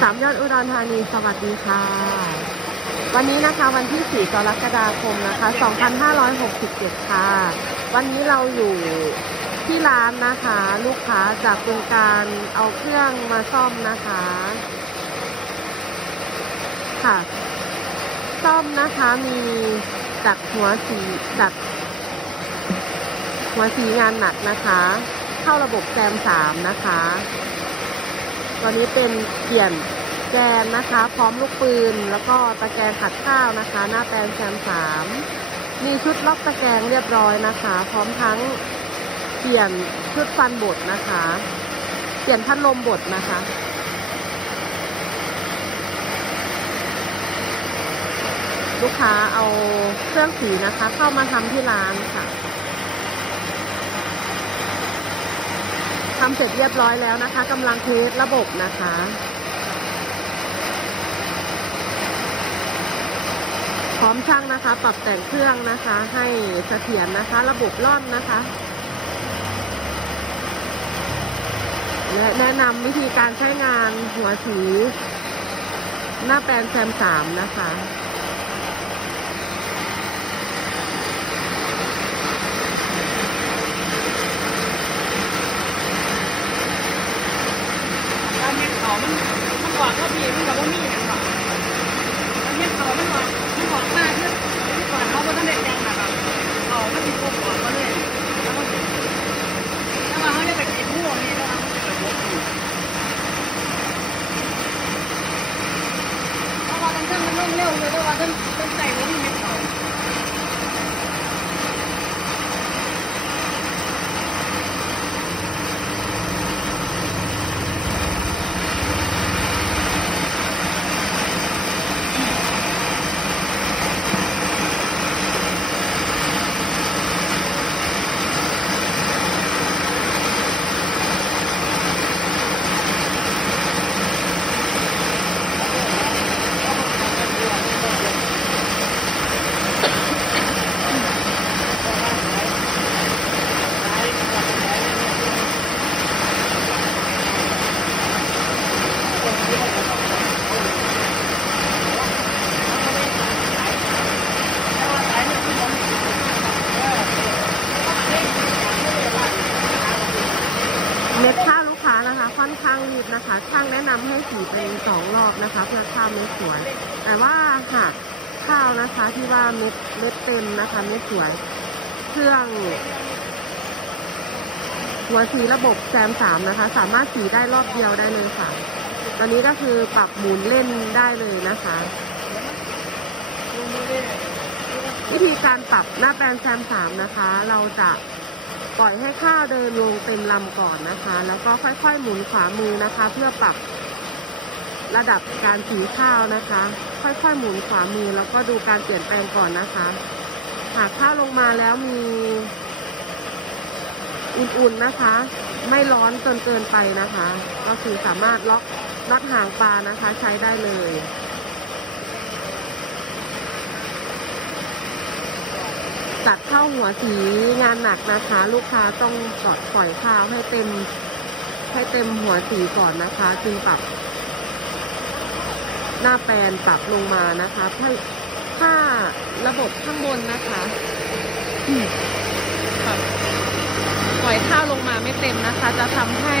สามยอดอุดรธานี สวัสดีค่ะ วันนี้นะคะวันที่ 4 กรกฎาคมนะคะ 2567 ค่ะ วันนี้เราอยู่ที่ร้านนะคะ ลูกค้าจากโครงการเอาเครื่องมาซ่อมนะคะ ค่ะ ซ่อมนะคะมีจากหัวสีจากหัวสีงานหนักนะคะ เข้าระบบแซมสามนะคะตัวนี้เป็นเปลี่ยนแกนนะคะ พร้อมลูกปืน แล้วก็ตะแกรงขัดข้าวนะคะ หน้าแปลงแซมสามมีชุดล็อกตะแกรงเรียบร้อยนะคะ พร้อมทั้งเปลี่ยนชุดฟันบดนะคะ เปลี่ยนพัดลมบดนะคะ ลูกค้าเอาเครื่องสีนะคะ เข้ามาทำที่ร้านค่ะ ทำเสร็จเรียบร้อยแล้วนะคะกำลังเทสระบบนะคะพร้อมช่างนะคะ ปรับแต่งเครื่องนะคะ ให้เสถียรนะคะ ระบบร่อนนะคะและแนะนำวิธีการใช้งานหัวสี หน้าแปลนแซมสามนะคะ การเม็ดเขามัน มันหวานก็พีมันกับว่ามีอย่างหวานเม็ดเขามันหวาไมันหวามากเพื่อที่ก่อนเขาบนท่านเด็กยังนะครับเขามันติดพวกก่อนก็เลยแล้วก็ถ้ามาเขาจะไปกินพวกนี้นะครับมันจะระบบอยู่เพราะว่าต้องทำมันเร็วเลยเพราะว่าต้องต้องใจว่ามัน เม็ดข้าวลูกค้านะคะ ค่อนข้างรีบนะคะช่างแนะนำให้สีเป็นสองรอบนะคะ เพื่อข้าวเม็ดสวย แต่ว่าหากข้าวนะคะที่ว่าเม็ดเม็ดเต็มนะคะเม็ดสวย เครื่องหัวสีระบบแซมสามนะคะ สามารถสีได้รอบเดียวได้เลยค่ะ ตอนนี้ก็คือปรับหมุนเล่นได้เลยนะคะ วิธีการปรับหน้าแปลนแซมสามนะคะ เราจะ ปล่อยให้ข้าวเดินลงเต็มลำก่อนนะคะ แล้วก็ค่อยๆหมุนขวามือนะคะ เพื่อปรับระดับการสีข้าวนะคะ ค่อยๆหมุนขวามือแล้วก็ดูการเปลี่ยนแปลงก่อนนะคะ หากข้าวลงมาแล้วมีอุ่นๆนะคะ ไม่ร้อนจนเกินไปนะคะ ก็คือสามารถล็อกล็อกหางปลานะคะ ใช้ได้เลย จัดเข้าหัวสีงานหนักนะคะ ลูกค้าต้องกอดปล่อยข้าวให้เต็ม ให้เต็มหัวสีก่อนนะคะ จึงปรับ หน้าแปลนปรับลงมานะคะถ้าถ้าระบบข้างบนนะคะปรับปล่อยข้าวลงมาไม่เต็มนะคะ จะทำให้